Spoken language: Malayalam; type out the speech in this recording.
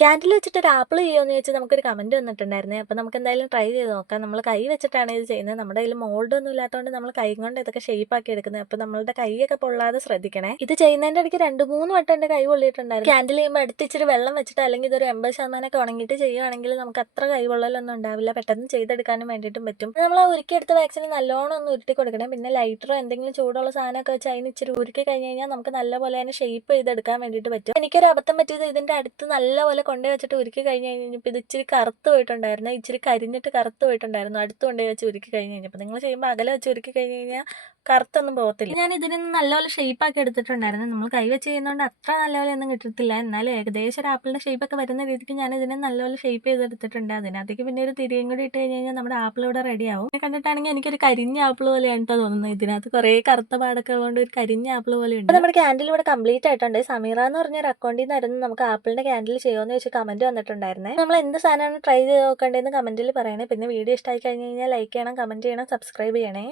ക്യാൻഡിൽ വെച്ചിട്ട് ഒരു ആപ്പിൾ ചെയ്യുമോയെന്ന് ചോദിച്ച് നമുക്കൊരു കമൻറ്റ് വന്നിട്ടുണ്ടായിരുന്നേ. അപ്പോൾ നമുക്ക് എന്തായാലും ട്രൈ ചെയ്ത് നോക്കാം. നമ്മൾ കൈ വെച്ചിട്ടാണ് ഇത് ചെയ്യുന്നത്. നമ്മുടെ കയ്യിൽ മോൾഡൊന്നും ഇല്ലാത്തതുകൊണ്ട് നമ്മൾ കൈ കൊണ്ട് ഇതൊക്കെ ഷേപ്പാക്കി എടുക്കുന്നത്. അപ്പോൾ നമ്മളുടെ കൈയൊക്കെ പൊള്ളാതെ ശ്രദ്ധിക്കണേ. ഇത് ചെയ്യുന്നതിൻ്റെ ഇടയ്ക്ക് 2-3 വട്ടം എൻ്റെ കൈ പൊള്ളിയിട്ടുണ്ടായിരുന്നു. ക്യാൻഡിൽ ചെയ്യുമ്പോൾ അടുത്ത് ഇച്ചിരി വെള്ളം വെച്ചിട്ട് അല്ലെങ്കിൽ ഇതൊരു 80% ഉണങ്ങിയിട്ട് ചെയ്യുകയാണെങ്കിൽ നമുക്ക് അത്ര കൈ പൊള്ളലൊന്നും ഉണ്ടാവില്ല. പെട്ടെന്ന് ചെയ്തെടുക്കാനും വേണ്ടിയിട്ടും പറ്റും. നമ്മൾ ആ ഉരുക്കിയെടുത്ത വാക്സിന് നല്ലോണം ഒന്ന് ഉരുട്ടി കൊടുക്കണം. പിന്നെ ലൈറ്ററോ എന്തെങ്കിലും ചൂടുള്ള സാധനമൊക്കെ വെച്ച് അതിന് ഇച്ചിരി ഉരുക്കി കഴിഞ്ഞ് കഴിഞ്ഞാൽ നമുക്ക് നല്ലപോലെ അതിനെ ഷേപ്പ് ചെയ്തെടുക്കാൻ വേണ്ടിയിട്ട് പറ്റും. എനിക്കൊരു അബദ്ധം പറ്റിയത് ഇതിൻ്റെ അടുത്ത് നല്ലപോലെ കൊണ്ടുപോയി വെച്ചിട്ട് ഉരുക്കി കഴിഞ്ഞ് കഴിഞ്ഞപ്പോൾ ഇത് ഇച്ചിരി കറുത്ത് പോയിട്ടുണ്ടായിരുന്നു. ഇച്ചിരി കരിഞ്ഞിട്ട് കറുത്ത് പോയിട്ടുണ്ടായിരുന്നു. അടുത്ത് കൊണ്ടുപോയി വെച്ച് ഉരുക്കി കഴിഞ്ഞ് കഴിഞ്ഞപ്പോൾ. നിങ്ങൾ ചെയ്യുമ്പോൾ അകലെ വെച്ച് ഉരുക്കി കഴിഞ്ഞ് കഴിഞ്ഞാൽ കറുത്തൊന്നും പോകത്തില്ല. ഞാൻ ഇതിന് നല്ലപോലെ ഷേപ്പാക്കി എടുത്തിട്ടുണ്ടായിരുന്നു. നമ്മൾ കൈ വെച്ച് ചെയ്യുന്നതുകൊണ്ട് അത്ര നല്ലപോലെ ഒന്നും കിട്ടത്തില്ല. എന്നാലും ഏകദേശം ഒരു ആപ്പിളിൻ്റെ ഷേപ്പൊക്കെ വരുന്ന രീതിക്ക് ഞാൻ ഇതിനെ നല്ലപോലെ ഷേപ്പ് ചെയ്തെടുത്തിട്ടുണ്ട്. അതിനകത്തേക്ക് പിന്നെ ഒരു തിരിയും കൂടി ഇട്ട് കഴിഞ്ഞ് കഴിഞ്ഞാൽ നമ്മുടെ ആപ്പിൾ ഇവിടെ റെഡിയാവും. കണ്ടിട്ടാണെങ്കിൽ എനിക്കൊരു കരിഞ്ഞ ആപ്പിൾ പോലെയാണ് കേട്ടോ തോന്നുന്നത്. ഇതിനകത്ത് കുറേ കറുത്ത പാടൊക്കെ ഉള്ളതുകൊണ്ട് ഒരു കരിഞ്ഞ ആപ്പിൾ പോലെ ഉണ്ട്. നമ്മുടെ ക്യാൻഡിൽ ഇവിടെ കംപ്ലീറ്റ് ആയിട്ടുണ്ട്. സമീറ എന്ന് പറഞ്ഞ ഒരു അക്കൗണ്ടിൽ നിന്നായിരുന്നു നമുക്ക് ആപ്പിളിന്റെ ക്യാൻഡിൽ ചെയ്യുമെന്ന് വെച്ച് കമന്റ് വന്നിട്ടുണ്ടായിരുന്നേ. നമ്മൾ എന്ത് സാധനമാണ് ട്രൈ ചെയ്ത് നോക്കേണ്ടതെന്ന് കമന്റിൽ പറയണേ. പിന്നെ വീഡിയോ ഇഷ്ടമായി കഴിഞ്ഞ് കഴിഞ്ഞാൽ ലൈക്ക് ചെയ്യണം, കമന്റ് ചെയ്യണം, സബ്സ്ക്രൈബ് ചെയ്യണേ.